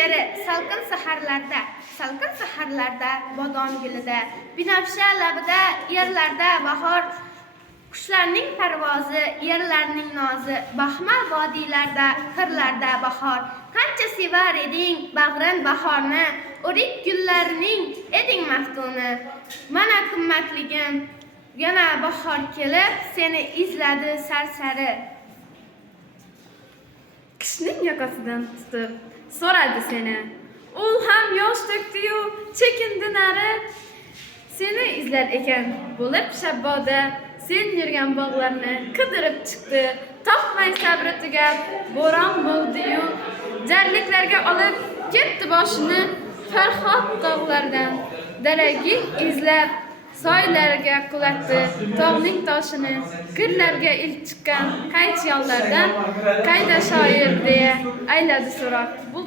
she'ri salqin saharlarda bodom gulida, binafsha labida yerlarda bahor, qushlarning parvozi, yerlarning nozi, baxmal vodiylarda, qirlarda bahor. Qancha sevar eding bag'rin bahorni, o'rik gullarining eding maftuni. Mana qimmatligim, yana bahor kelib, seni izladi sarsari. Qishning yoqasidan tutib so'radi seni. U ham yosh to'kdi-yu, chekindi nari. Seni izlar ekan bo'lib shabboda, sen yurgan bog'larni qidirib chiqdi. Topmay sabri tugab, bo'ron bo'ldi-yu, jarliklarga olib ketdi boshini. Farhod tog'lardan daragil izlab, soylarga qulatdi tog'ning toshini. Qirlarga ilk chiqqan qaychi yollardan qayda shoir deya ayladi so'roq.